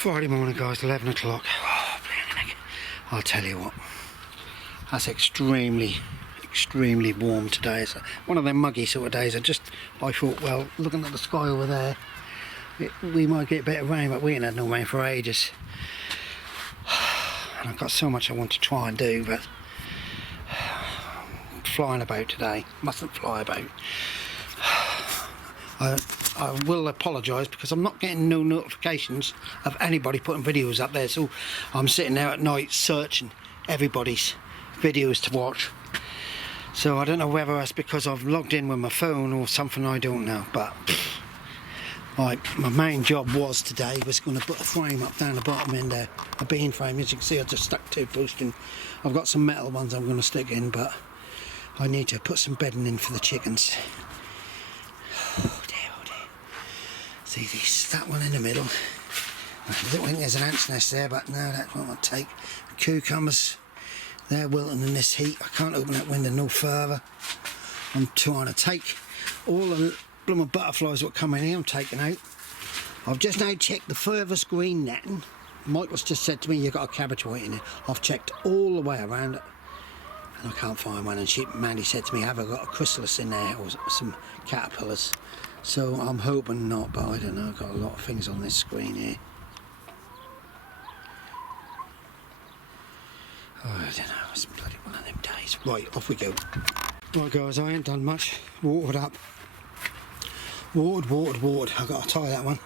Friday morning, guys, 11 o'clock. Oh, I'll tell you what, that's extremely warm today. It's one of them muggy sort of days. I thought, well, looking at the sky over there, we might get a bit of rain, but we ain't had no rain for ages. And I've got so much I want to try and do, but flying about today, mustn't fly about. I will apologise because I'm not getting no notifications of anybody putting videos up there, so I'm sitting there at night searching everybody's videos to watch. So I don't know whether that's because I've logged in with my phone or something, I don't know, but my main job was going to put a frame up down the bottom in there, a bean frame. As you can see, I just stuck 2 posts in. I've got some metal ones I'm going to stick in, but I need to put some bedding in for the chickens. Oh dear, oh dear. See that one in the middle. I don't think there's an ant's nest there, but no, that's what I'll take. Cucumbers, they're wilting in this heat. I can't open that window no further. I'm trying to take all the blooming butterflies that come in here, I'm taking out. I've just now checked the furthest green netting. Michael's just said to me, you've got a cabbage white in it. I've checked all the way around it, and I can't find one. And Mandy said to me, have I got a chrysalis in there or some caterpillars? So I'm hoping not, but I don't know. I've got a lot of things on this screen here. Oh, I don't know, it's bloody one of them days. Right, off we go. Right guys, I ain't done much. Watered up. Watered. I've got to tie that one.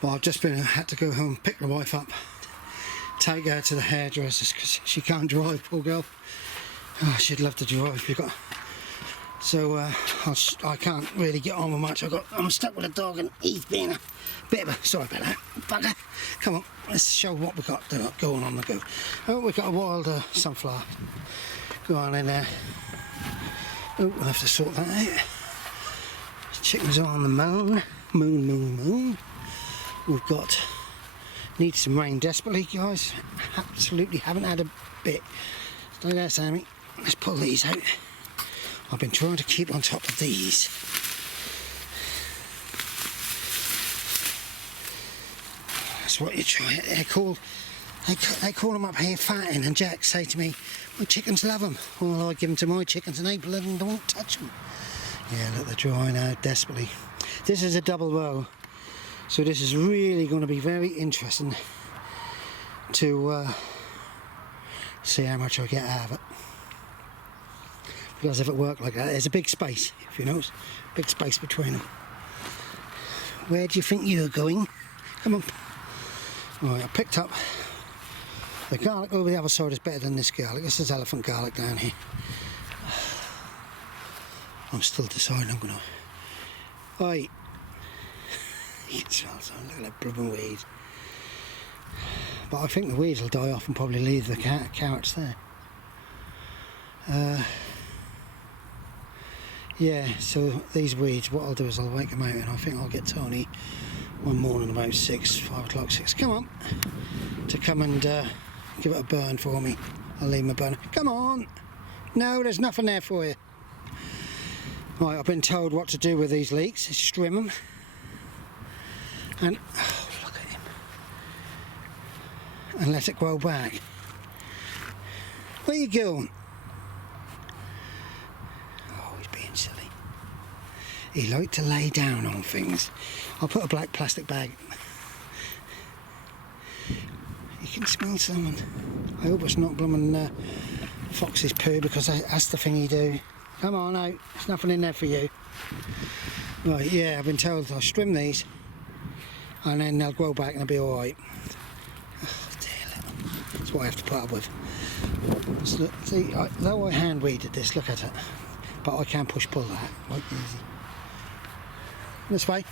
But I've just had to go home, pick the wife up, take her to the hairdressers because she can't drive, poor girl. Oh, she'd love to drive. So I can't really get on with much. I'm stuck with a dog, and he's being a bit of a, sorry about that, bugger. Come on, let's show what we've got going on the go. Oh, we've got a wild sunflower. Go on in there. Oh, we'll have to sort that out. Chickens are on the moon. Moon. Need some rain desperately, guys. Absolutely haven't had a bit. Stay there, Sammy. Let's pull these out. I've been trying to keep on top of these. That's what you try. They call them up here fatting, and Jack say to me, my chickens love them. Well, I give them to my chickens and they won't touch them. Yeah, look, they're drying out desperately. This is a double row, so this is really going to be very interesting to see how much I get out of it. Because if it worked like that, there's a big space, if you notice, big space between them. Where do you think you're going? Come on. Right, I picked up the garlic over the other side is better than this garlic. This is elephant garlic down here. I'm still deciding I'm gonna. Oi! You can smell something. Look at that blooming weed. But I think the weeds will die off and probably leave the carrots there. Yeah, so these weeds, what I'll do is I'll wake them out, and I think I'll get Tony one morning about 5 o'clock, 6. Come on, to come and give it a burn for me. I'll leave him a burn. Come on! No, there's nothing there for you. Right, I've been told what to do with these leeks. Is trim them. And, oh, look at him. And let it grow back. Where you going? Oh, he's being silly. He liked to lay down on things. I'll put a black plastic bag. You can smell someone. I hope it's not blooming Fox's poo, because that's the thing he do. Come on out, there's nothing in there for you. Right, yeah, I've been told I'll trim these and then they'll grow back and they'll be alright. Oh dear, that's what I have to put up with. So, look, see, though I hand weeded this, look at it, but I can pull that quite easy. This way.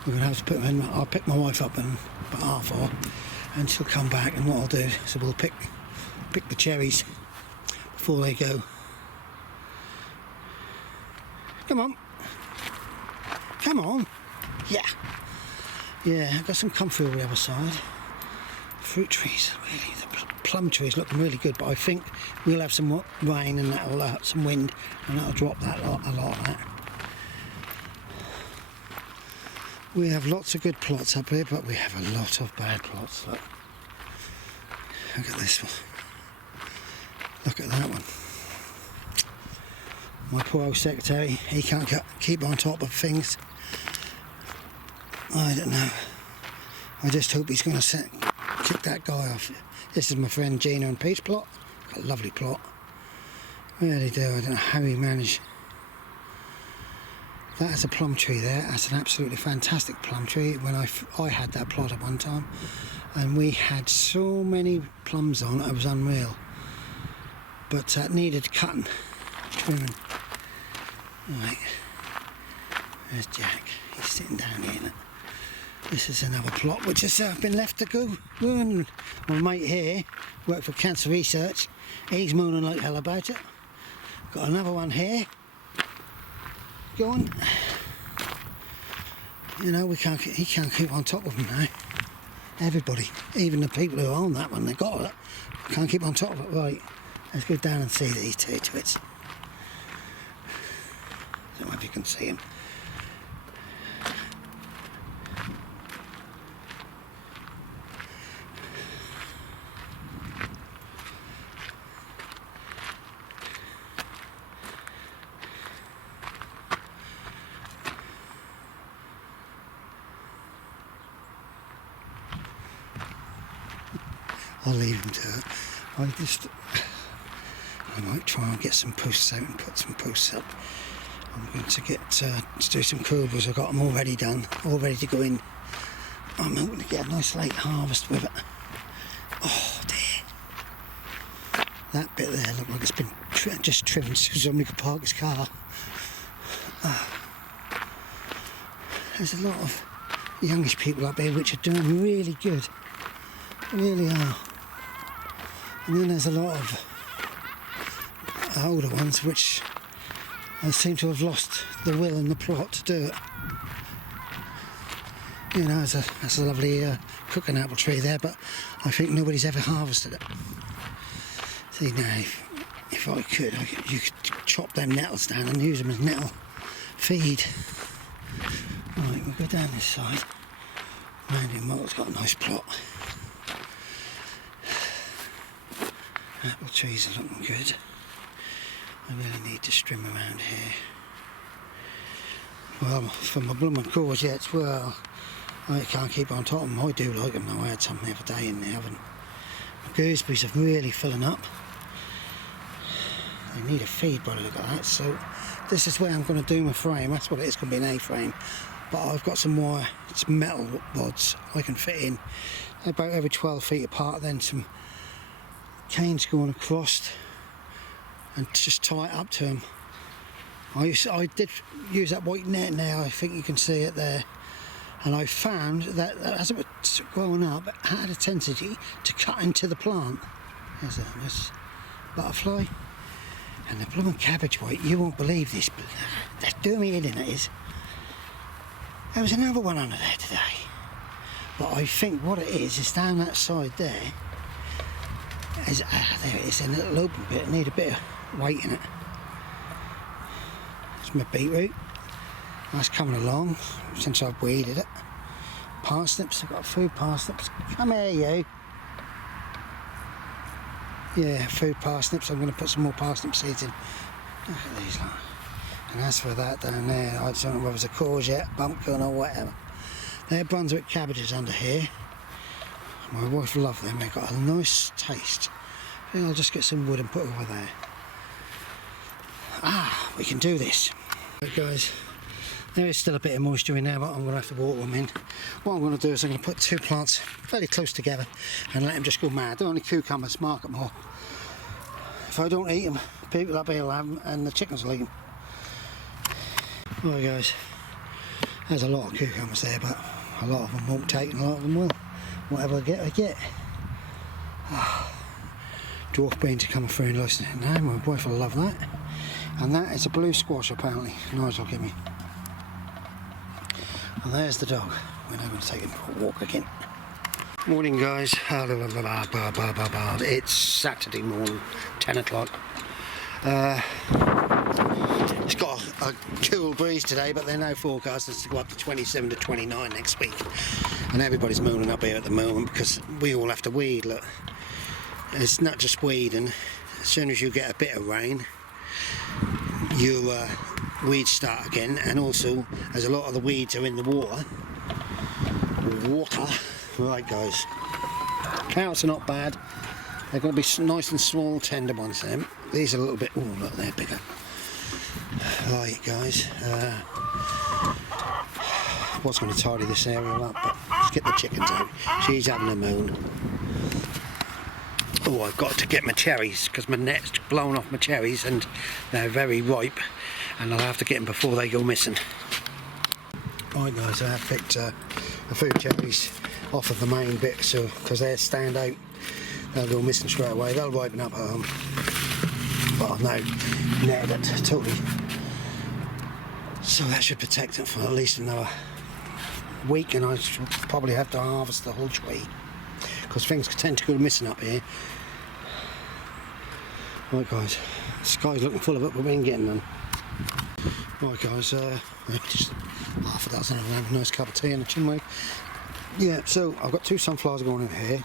We're going to have to put them in. I'll pick my wife up in about 1/2 hour and she'll come back, and what I'll do is we'll pick the cherries before they go. Come on. Come on. Yeah. Yeah, I've got some comfrey over the other side. Fruit trees, really. The plum trees looking really good, but I think we'll have some rain and that'll some wind, and that'll drop a lot of that. We have lots of good plots up here, but we have a lot of bad plots. Look at this one. Look at that one. My poor old secretary, he can't keep on top of things. I don't know. I just hope he's going to kick that guy off. This is my friend Gina and Pete's plot. A lovely plot. Really do. I don't know how he managed. That is a plum tree there. That's an absolutely fantastic plum tree. When I had that plot at one time, and we had so many plums on, it was unreal. But that needed cutting, trimming. Right, there's Jack. He's sitting down here. Look. This is another plot which has been left to go. My mate here worked for Cancer Research. He's moaning like hell about it. Got another one here. Go on. You know, he can't keep on top of them now. Everybody, even the people who own that one, they got it, can't keep on top of it. Right, let's go down and see these two twits. I don't know if you can see them. I'll leave him to it. I might try and get some posts out and put some posts up. I'm going to get to do some cobras. I've got them already done, all ready to go in. I'm hoping to get a nice late harvest with it. Oh dear. That bit there looks like it's been just trimmed so somebody could park his car. There's a lot of youngish people up here which are doing really good. Really are. And then there's a lot of older ones which seem to have lost the will and the plot to do it. You know, that's a lovely cooking apple tree there, but I think nobody's ever harvested it. See now, if I could, you could chop them nettles down and use them as nettle feed. Right, we'll go down this side. Randy Mottle's got a nice plot. Apple trees are looking good. I really need to trim around here. Well, for my blooming courgettes, well, I can't keep on top of them. I do like them though. I had some the other day in the oven. My gooseberries are really filling up. They need a feed by the look of that. So this is where I'm going to do my frame. That's what it is, going to be an A-frame. But I've got some wire, it's metal rods I can fit in. About every 12 feet apart, then some canes going across and just tie it up to them. I did use that white net now, I think you can see it there, and I found that as it was growing up it had a tendency to cut into the plant. There's this butterfly and the blooming cabbage white. You won't believe this, but that's doing me in, it is. There was another one under there today, but I think what it is down that side there. There it is, in a little open bit. I need a bit of weight in it. It's my beetroot. That's coming along since I've weeded it. Parsnips, I've got food parsnips. Come here, you. Yeah, food parsnips. I'm going to put some more parsnip seeds in. Look at these. And as for that down there, I don't know whether it's a courgette, pumpkin or whatever. They're Brunswick cabbages under here. My wife loved them, they've got a nice taste. I think I'll just get some wood and put it over there. We can do this. Right guys, there is still a bit of moisture in there, but I'm going to have to water them in. What I'm going to do is I'm going to put two plants fairly close together and let them just go mad. They're only cucumbers, mark them all. If I don't eat them, people up here will have them and the chickens will eat them. Right guys, there's a lot of cucumbers there, but a lot of them won't take and a lot of them will. Whatever I get, I get. Dwarf beans are coming through nice now. My wife will love that. And that is a blue squash apparently. Nigel give me. And there's the dog. We're now going to take him for a walk again. Morning guys. It's Saturday morning, 10 o'clock. It's got a cool breeze today, but they're now forecasting to go up to 27 to 29 next week. And everybody's mooning up here at the moment because we all have to weed. Look, it's not just weeding. As soon as you get a bit of rain, your weeds start again, and also as a lot of the weeds are in the water. Right, guys, carrots are not bad. They're going to be nice and small, tender ones. Them. These are a little bit. Oh, look, they're bigger. Right, guys. Was going to tidy this area up, but let's get the chickens out. She's having a moan. Oh, I've got to get my cherries because my net's blown off my cherries and they're very ripe, and I'll have to get them before they go missing. Right, guys, I have picked a few cherries off of the main bit, so because they stand out, they'll go missing straight away. They'll ripen up at home. But I've now netted it totally, so that should protect it for at least another week, and I should probably have to harvest the whole tree because things tend to go missing up here. Right, guys, the sky's looking full of it, but we ain't getting none. Right, guys, just half a dozen of them, nice cup of tea and a chinwag. Yeah, so I've got 2 sunflowers going in here.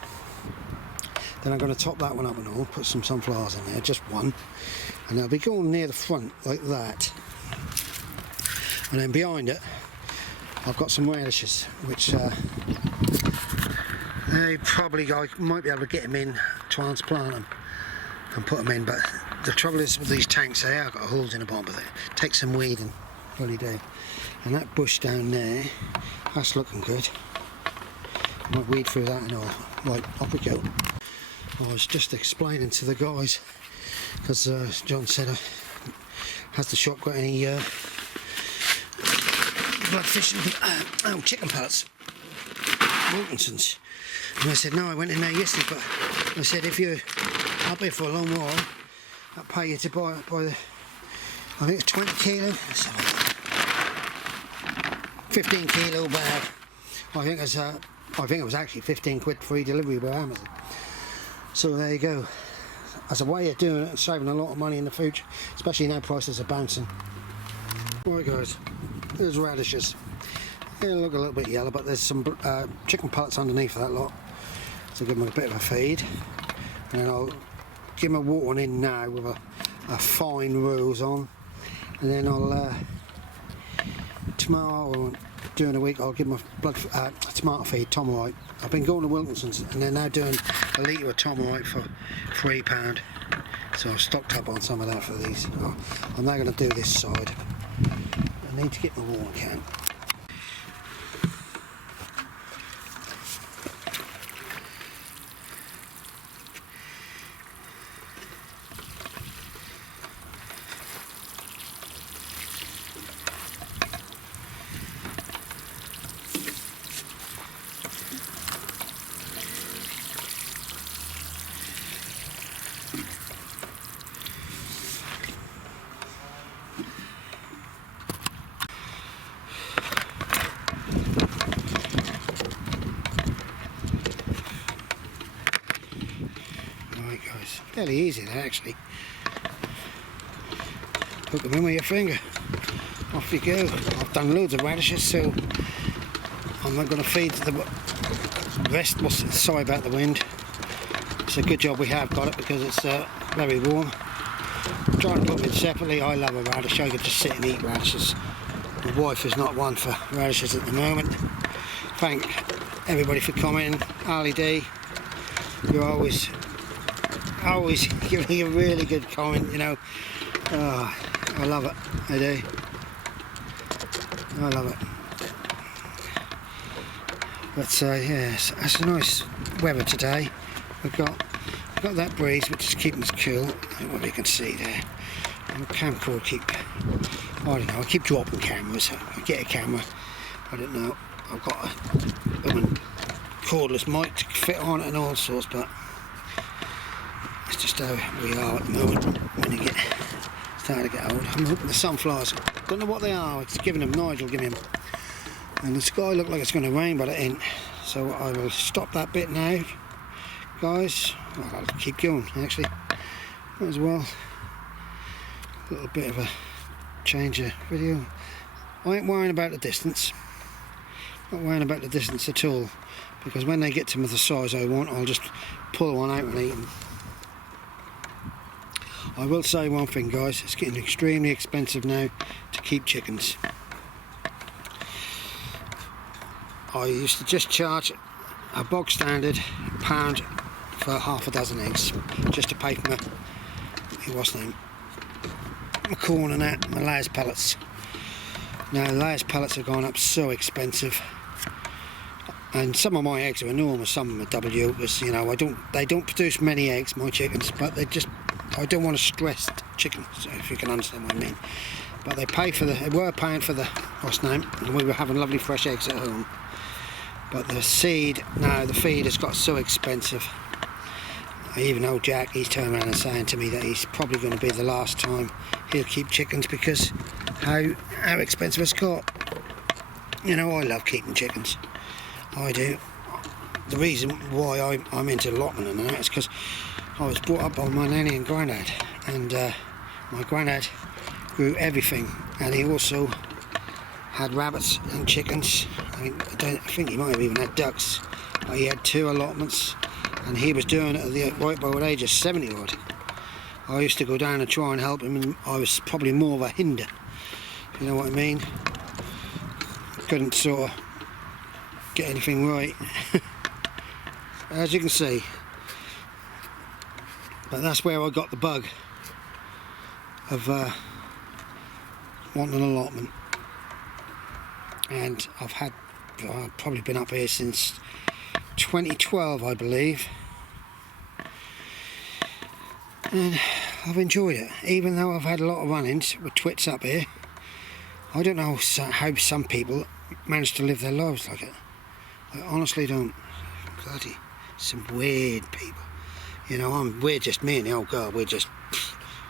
Then I'm going to top that one up and all, put some sunflowers in there, just one, and they'll be going near the front like that. And then behind it, I've got some radishes, which I might be able to get them in, transplant them and put them in, but the trouble is with these tanks, they have got holes in the bottom, but it takes some weeding, really do. And that bush down there, that's looking good. I might weed through that and all. Right, off we go. I was just explaining to the guys, because John said, has the shop got any bloodfish and chicken pellets, Wilkinsons? And I said, no, I went in there yesterday, but I said, if you're up here for a long while, I'll pay you to buy the, I think it's 20 kilo, 15 kilo bag. I think it was actually 15 quid free delivery by Amazon. So there you go. As a way of doing it and saving a lot of money in the future, especially now prices are bouncing. Right, guys, there's radishes. They look a little bit yellow, but there's some chicken pellets underneath that lot, so give them a bit of a feed. And then I'll give them a watering in now with a fine rose on, and then I'll tomorrow or during the week I'll give them a tomato feed, Tomorite. I've been going to Wilkinsons and they're now doing a litre of Tomorite for £3, so I've stocked up on some of that for these. I'm now going to do this side. I need to get my watering can. Fairly easy there, actually. Hook them in with your finger. Off you go. I've done loads of radishes, so I'm not going to feed the rest. Sorry about the wind. It's a good job we have got it because it's very warm. I'm trying to put them in separately. I love a radish. I could just sit and eat radishes. My wife is not one for radishes at the moment. Thank everybody for commenting. Ali D, you're always giving a really good comment, you know. Oh, I love it, I do. I love it. But yes, it's a nice weather today. We've got that breeze which is keeping us cool. I don't know what you can see there. And the camcorder I don't know, I keep dropping cameras. I get a camera, I don't know. I've got a cordless mic to fit on it and all sorts, but it's just how we are at the moment when you start to get old. I'm hoping the sunflowers, don't know what they are, it's giving them, Nigel giving them. And the sky looks like it's going to rain, but it ain't. So I will stop that bit now, guys. Well, I'll keep going actually, as well. A little bit of a change the video. I ain't worrying about the distance. Not worrying about the distance at all, because when they get to the size I want, I'll just pull one out and eat them. I will say one thing, guys, it's getting extremely expensive now to keep chickens. I used to just charge a bog standard £1 for half a dozen eggs, just to pay for my corn and that, my layers pellets. Now layers pellets have gone up so expensive, and some of my eggs are enormous, some of them are double yolkers. You know, they don't produce many eggs, my chickens, but I don't want to stress the chickens, if you can understand what I mean. But they were paying for the and we were having lovely fresh eggs at home. But the feed has got so expensive. Even old Jack, he's turning around and saying to me that he's probably going to be the last time he'll keep chickens, because how expensive it's got. You know, I love keeping chickens. I do. The reason why I'm into allotment and that is because I was brought up by my nanny and granddad, and my granddad grew everything, and he also had rabbits and chickens. I think he might have even had ducks, but he had 2 allotments, and he was doing it at the ripe old age of 70 odd. I used to go down and try and help him, and I was probably more of a hinder, if you know what I mean. Couldn't sort of get anything right, as you can see. But that's where I got the bug of wanting an allotment. And I've probably been up here since 2012, I believe, and I've enjoyed it. Even though I've had a lot of run-ins with twits up here, I don't know how some people manage to live their lives like it. I honestly don't. Bloody, some weird people. You know, we're just, me and the old girl, we're just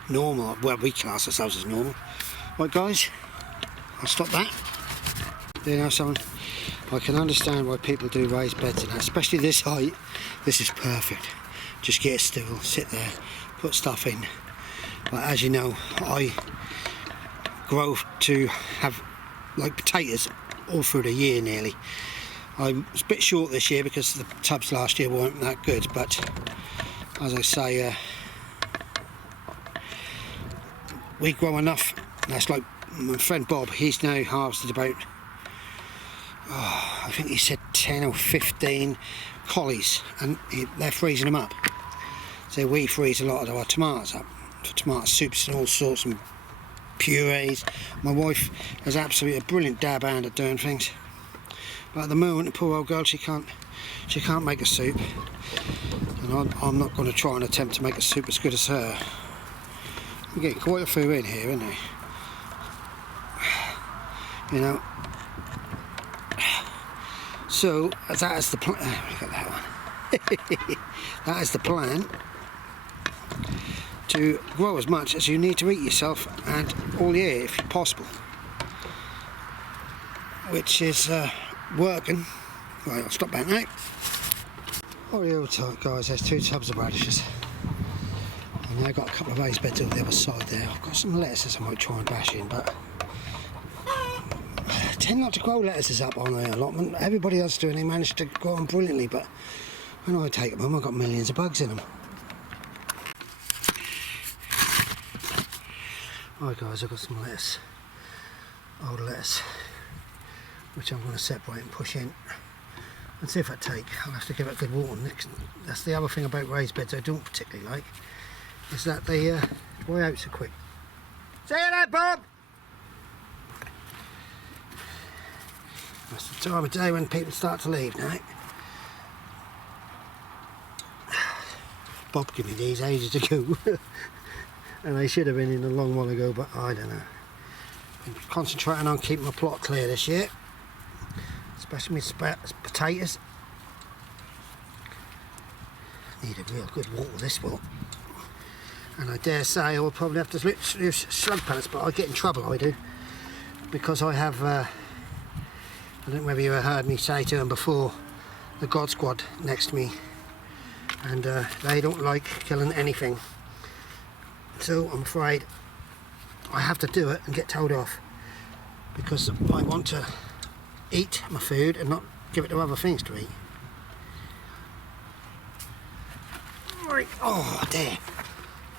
normal. Well, we class ourselves as normal. Right, guys, I'll stop that. You know, I can understand why people do raised beds and that, especially this height. This is perfect. Just get a stool, sit there, put stuff in. But as you know, I grow to have like potatoes all through the year nearly. I was a bit short this year because the tubs last year weren't that good, but as I say, we grow enough. That's like my friend Bob, he's now harvested about, I think he said 10 or 15 collies, and they're freezing them up. So we freeze a lot of our tomatoes up for tomato soups and all sorts, and purees. My wife is absolutely a brilliant dab hand at doing things, but at the moment the poor old girl, she can't make a soup, and I'm not going to try and attempt to make a soup as good as her. We're getting quite a few in here, isn't we? You know. So that is the plan. Look at that one. That is the plan, to grow as much as you need to eat yourself and all year if possible, which is working. Right, I'll stop that now. Alright guys, there's 2 tubs of radishes, and I've got a couple of raised beds on the other side there. I've got some lettuces I might try and bash in, but I tend not to grow lettuces up on the allotment. Everybody else doing, they manage to grow them brilliantly, but when I take them home, I've got millions of bugs in them. Alright guys, I've got some lettuce, old lettuce, which I'm going to separate and push in and see if I take. I'll have to give it good water next. That's the other thing about raised beds I don't particularly like, is that they dry out so quick. See you there, Bob! That's the time of day when people start to leave now. Bob gave me these ages ago. And they should have been in a long while ago, but I don't know. I'm concentrating on keeping my plot clear this year, especially with potatoes. Need a real good water, this will. And I dare say I will probably have to use slug pellets, but I get in trouble, I do, because I have, I don't know whether you ever heard me say to them before, the God Squad next to me, and they don't like killing anything. So I'm afraid I have to do it and get told off because I want to eat my food and not give it to other things to eat. Right, oh there,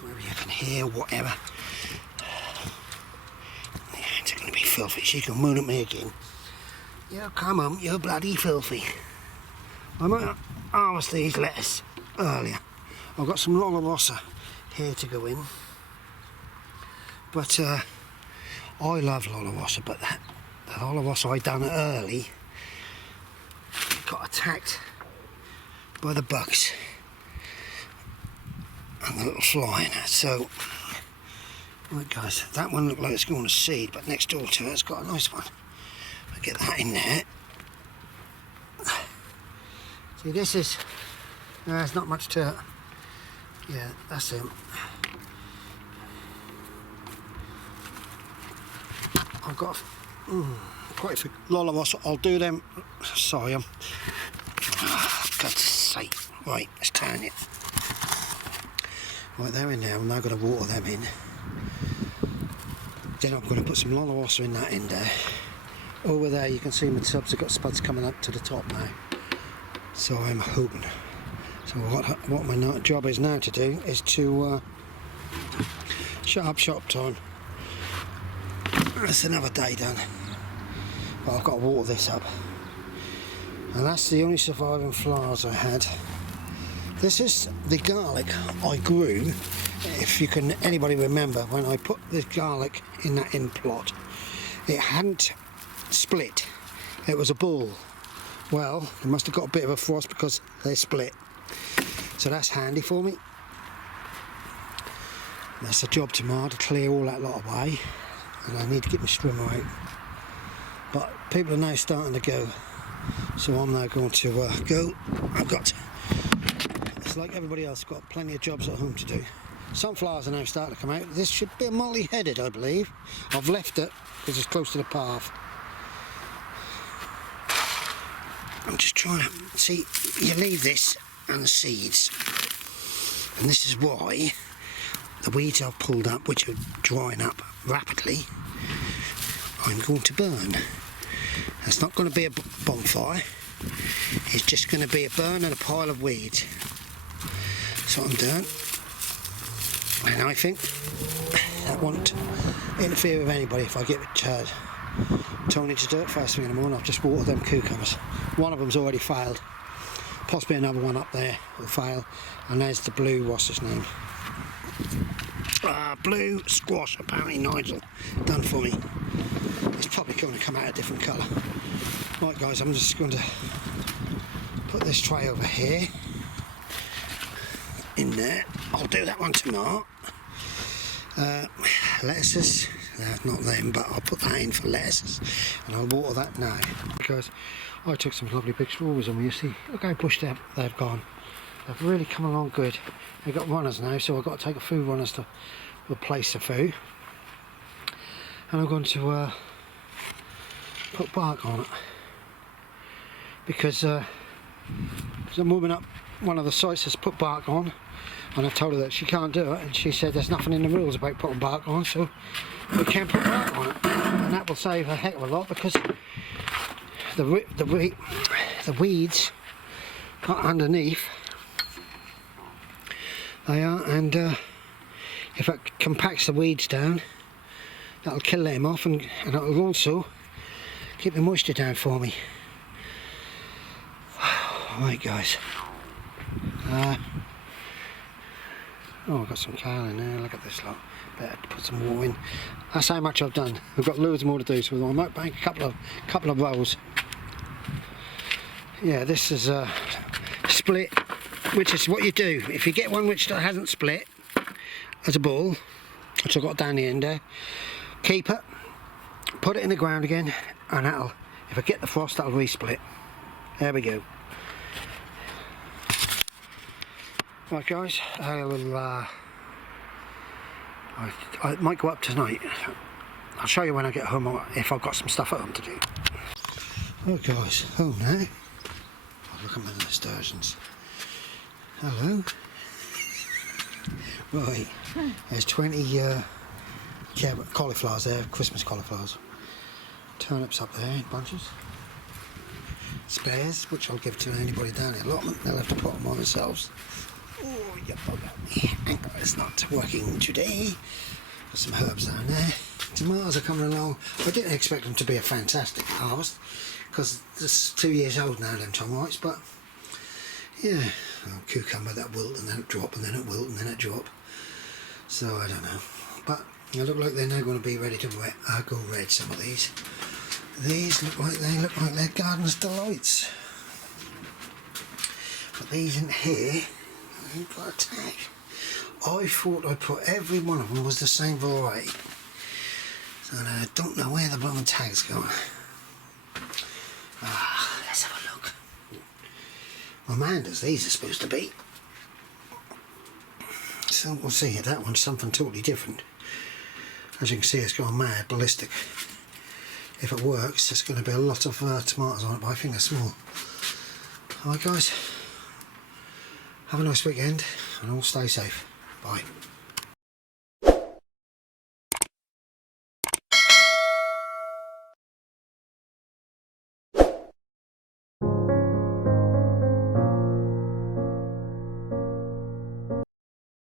maybe you can hear whatever. Yeah, it's going to be filthy. She can moan at me again. Yeah, come on, you're bloody filthy. I might harvest these lettuce earlier. I've got some Lollirosa here to go in. But I love Lollirosa, but the Lollirosa I done early got attacked by the bugs and the little fly in it. So, right guys, that one looked like it's going to seed, but next door to it, it's got a nice one. I'll get that in there. See, this is, there's not much to it. Yeah, that's it. I've got quite a few Lollirosa. I'll do them. Sorry, God's sake. Right, let's turn it. Right, they're in there. I'm now going to water them in. Then I'm going to put some Lollirosa in that end there. Over there, you can see my tubs have got spuds coming up to the top now. So I'm hoping. So what my job is now to do is to shut up shop time. That's another day done. But I've got to water this up. And that's the only surviving flowers I had. This is the garlic I grew, if you can anybody remember, when I put this garlic in that end plot. It hadn't split. It was a ball. Well, it must have got a bit of a frost because they split. So that's handy for me. That's a job tomorrow to clear all that lot away. And I need to get my strimmer out. But people are now starting to go. So I'm now going to go. It's like everybody else, got plenty of jobs at home to do. Sunflowers are now starting to come out. This should be a multi-headed, I believe. I've left it because it's close to the path. I'm just trying to see, you leave this and the seeds. And this is why the weeds I've pulled up, which are drying up rapidly, I'm going to burn. It's not going to be a bonfire. It's just going to be a burn and a pile of weeds. That's what I'm doing. And I think that won't interfere with anybody if I get Tony to do it first thing in the morning. I've just watered them cucumbers. One of them's already failed. Possibly another one up there will fail. And there's the blue, what's his name? Blue squash, apparently Nigel. Done for me. It's probably going to come out a different colour. Right guys, I'm just going to put this tray over here. In there. I'll do that one tomorrow. Lettuces, not them, but I'll put that in for lettuces and I'll water that now. Guys, I took some lovely big strawberries on me, you see. Look how bushed they've gone. They've really come along good. They've got runners now, so I've got to take a few runners to replace the food. And I'm going to put bark on it. Because I'm moving up, one of the sites has put bark on. And I've told her that she can't do it, and she said there's nothing in the rules about putting bark on, so we can't put bark on it. And that will save a heck of a lot because the weeds are underneath. They are, and if it compacts the weeds down, that'll kill them off, and it'll also keep the moisture down for me. Right, guys. Oh, I've got some kale in there. Look at this lot. Better put some water in. That's how much I've done. I've got loads more to do, so I might bank a couple of rolls. Yeah, this is a split, which is what you do. If you get one which hasn't split as a ball, which I've got down the end there, keep it, put it in the ground again, and that'll, if I get the frost, that'll resplit. There we go. Right guys, I might go up tonight. I'll show you when I get home, or if I've got some stuff at home to do. Oh guys, home now. Oh, look at my nasturtiums. Hello. Right, there's 20 Yeah, but cauliflowers there, Christmas cauliflowers. Turnips up there in bunches. Spares, which I'll give to anybody down the allotment. They'll have to put them on themselves. Oh, yeah, it's not working today. Got some herbs down there. Tomatoes are coming along. I didn't expect them to be a fantastic harvest because it's 2 years old now, them tomatoes, but yeah, cucumber that wilt and then it drop and then it wilt and then it drop. So I don't know, but they look like they're now going to be ready to go red. Some of these. These look like they're Garden's Delights. But these in here, I've got a tag. I thought I'd put every one of them was the same variety. So I don't know where the blooming tag's going. Let's have a look. Amanda's these are supposed to be. So we'll see. That one's something totally different. As you can see, it's gone mad, ballistic. If it works, there's going to be a lot of tomatoes on it, but I think they're small. Alright guys, have a nice weekend and all stay safe. Bye.